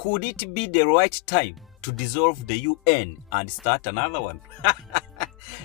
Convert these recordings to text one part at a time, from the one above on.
Could it be the right time to dissolve the UN and start another one?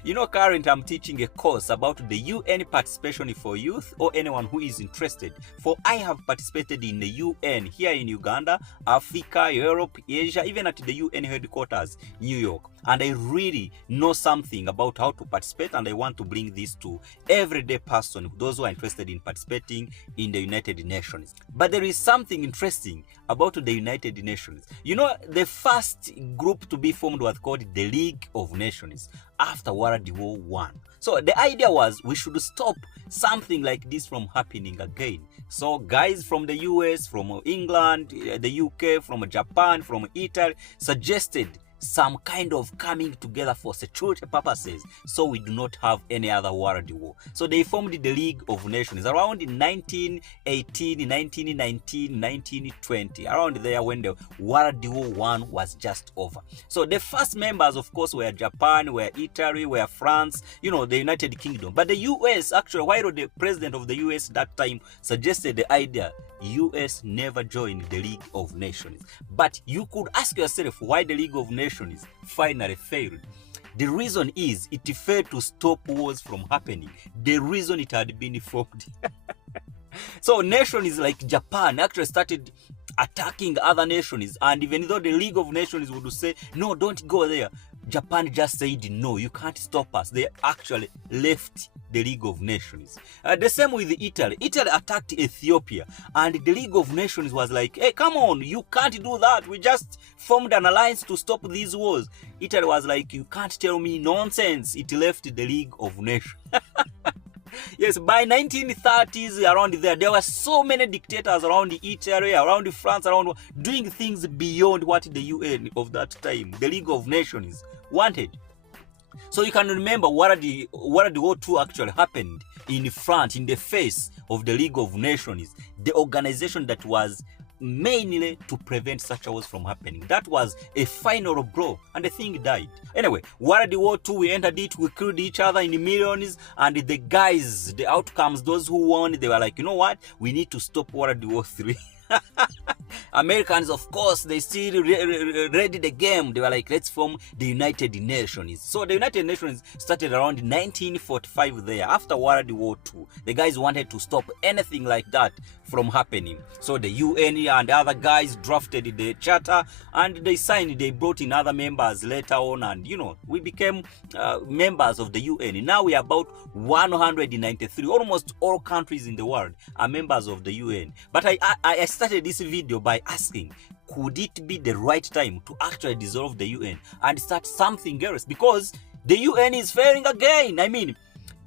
You know, currently I'm teaching a course about the UN participation for youth or anyone who is interested. For I have participated in the UN here in Uganda, Africa, Europe, Asia, even at the UN headquarters, New York. And I really know something about how to participate, and I want to bring this to everyday person, those who are interested in participating in the United Nations. But there is something interesting about the United Nations. You know, the first group to be formed was called the League of Nations after World War I. So the idea was we should stop something like this from happening again. So guys from the US, from England, the UK, from Japan, from Italy suggested some kind of coming together for security purposes, so we do not have any other world war. So they formed the League of Nations around 1918, 1919, 1920, around there when the World War I was just over. So the first members, of course, were Japan, were Italy, were France, you know, the United Kingdom. But the US, actually, while the president of the US that time suggested the idea, US never joined the League of Nations. But you could ask yourself why the League of Nations finally failed. The reason is it failed to stop wars from happening. The reason it had been formed. So nations like Japan actually started attacking other nations, and even though the League of Nations would say, no, don't go there, Japan just said, no, you can't stop us. They actually left the League of Nations. The same with Italy. Italy attacked Ethiopia, and the League of Nations was like, hey, come on, you can't do that. We just formed an alliance to stop these wars. Italy was like, you can't tell me nonsense. It left the League of Nations. Yes, by 1930s, around there were so many dictators around Italy, around France, around doing things beyond what the UN of that time, the League of Nations, wanted. So you can remember World War II actually happened in front, in the face of the League of Nations, the organization that was mainly to prevent such wars from happening. That was a final blow, and the thing died. Anyway, World War II, we entered it, we killed each other in millions, and the guys, the outcomes, those who won, they were like, you know what, we need to stop World War III. Americans, of course, they still ready the game. They were like, let's form the United Nations. So the United Nations started around 1945 there, after World War II. The guys wanted to stop anything like that from happening. So the UN and other guys drafted the charter, and they signed, they brought in other members later on, and you know, we became members of the UN. Now we are about 193, almost all countries in the world are members of the UN. But I started this video by asking, could it be the right time to actually dissolve the UN and start something else? Because the UN is failing again. I mean,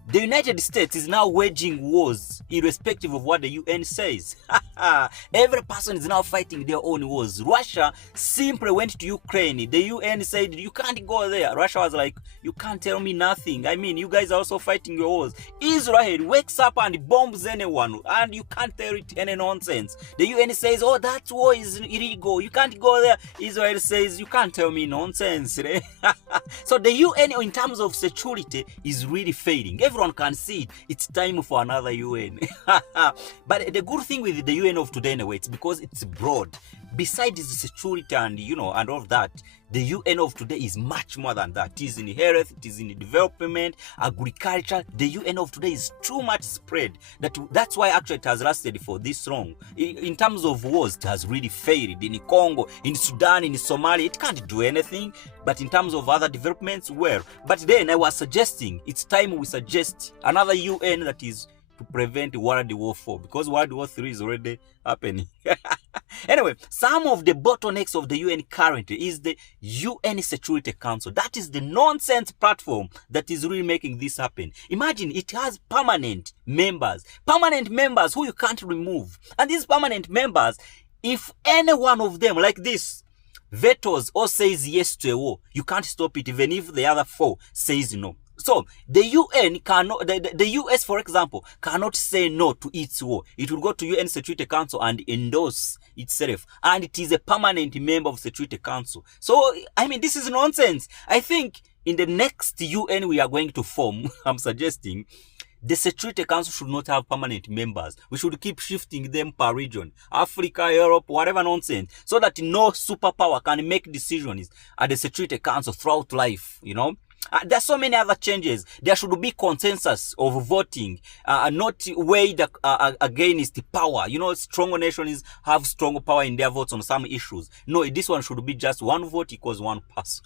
the United States is now waging wars irrespective of what the UN says. Every person is now fighting their own wars. Russia simply went to Ukraine. The UN said, you can't go there. Russia was like, you can't tell me nothing. I mean, you guys are also fighting your wars. Israel wakes up and bombs anyone, and you can't tell it any nonsense. The UN says, oh, that war is illegal. You can't go there. Israel says, you can't tell me nonsense. So the UN, in terms of security, is really failing. Everyone can see it. It's time for another UN. But the good thing with the UN of today, anyway, it's because it's broad. Besides the security and, you know, and all of that, the UN of today is much more than that. It is in health, it is in development, agriculture. The UN of today is too much spread. That's why actually it has lasted for this long. In terms of wars, it has really failed. In Congo, in Sudan, in Somalia, it can't do anything. But in terms of other developments, well. But then I was suggesting, it's time we suggest another UN that is to prevent World War IV, because World War III is already happening. Anyway, some of the bottlenecks of the UN currently is the UN Security Council. That is the nonsense platform that is really making this happen. Imagine it has permanent members who you can't remove. And these permanent members, if any one of them like this vetoes or says yes to a war, you can't stop it even if the other four says no. So the UN cannot, the US, for example, cannot say no to its war. It will go to UN Security Council and endorse itself, and it is a permanent member of Security Council. So I mean, this is nonsense. I think in the next UN we are going to form, I'm suggesting, The Security Council should not have permanent members. We should keep shifting them per region, Africa, Europe, whatever nonsense, so that no superpower can make decisions at the Security Council throughout life, you know. There are so many other changes. There should be consensus of voting, not weighed against power. You know, strong nations have strong power in their votes on some issues. No, this one should be just one vote equals one person.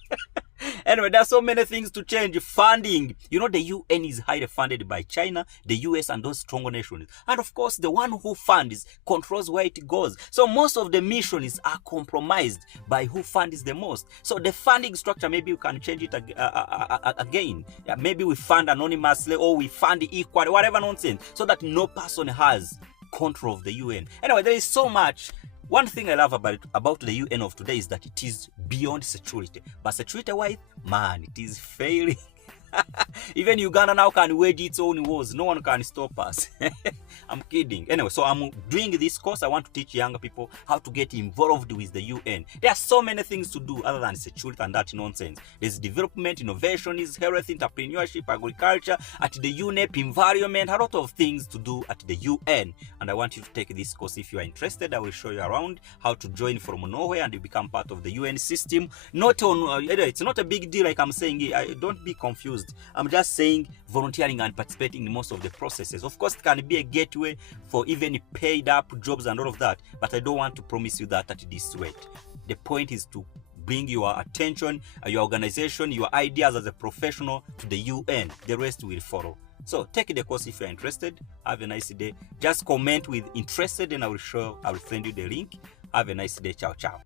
Anyway, there are so many things to change. Funding. You know, the UN is highly funded by China, the US, and those strong nations. And of course, the one who funds controls where it goes. So most of the missions are compromised by who funds the most. So the funding structure, maybe you can change it again. Yeah, maybe we fund anonymously or we fund equally, whatever nonsense, so that no person has control of the UN. Anyway, there is so much. One thing I love about the UN of today is that it is beyond security. But security-wise, man, it is failing. Even Uganda now can wage its own wars. No one can stop us. I'm kidding. Anyway, so I'm doing this course. I want to teach younger people how to get involved with the UN. There are so many things to do other than security and that nonsense. There's development, innovation, health, entrepreneurship, agriculture, at the UNEP, environment, a lot of things to do at the UN. And I want you to take this course. If you are interested, I will show you around how to join from nowhere and you become part of the UN system. Not on, it's not a big deal like I'm saying. Don't be confused. I'm just saying volunteering and participating in most of the processes. Of course, it can be a gateway for even paid up jobs and all of that, but I don't want to promise you that at this rate. The point is to bring your attention, your organization, your ideas as a professional to the UN. The rest will follow. So take the course if you're interested. Have a nice day. Just comment with interested and I will send you the link. Have a nice day. Ciao, ciao.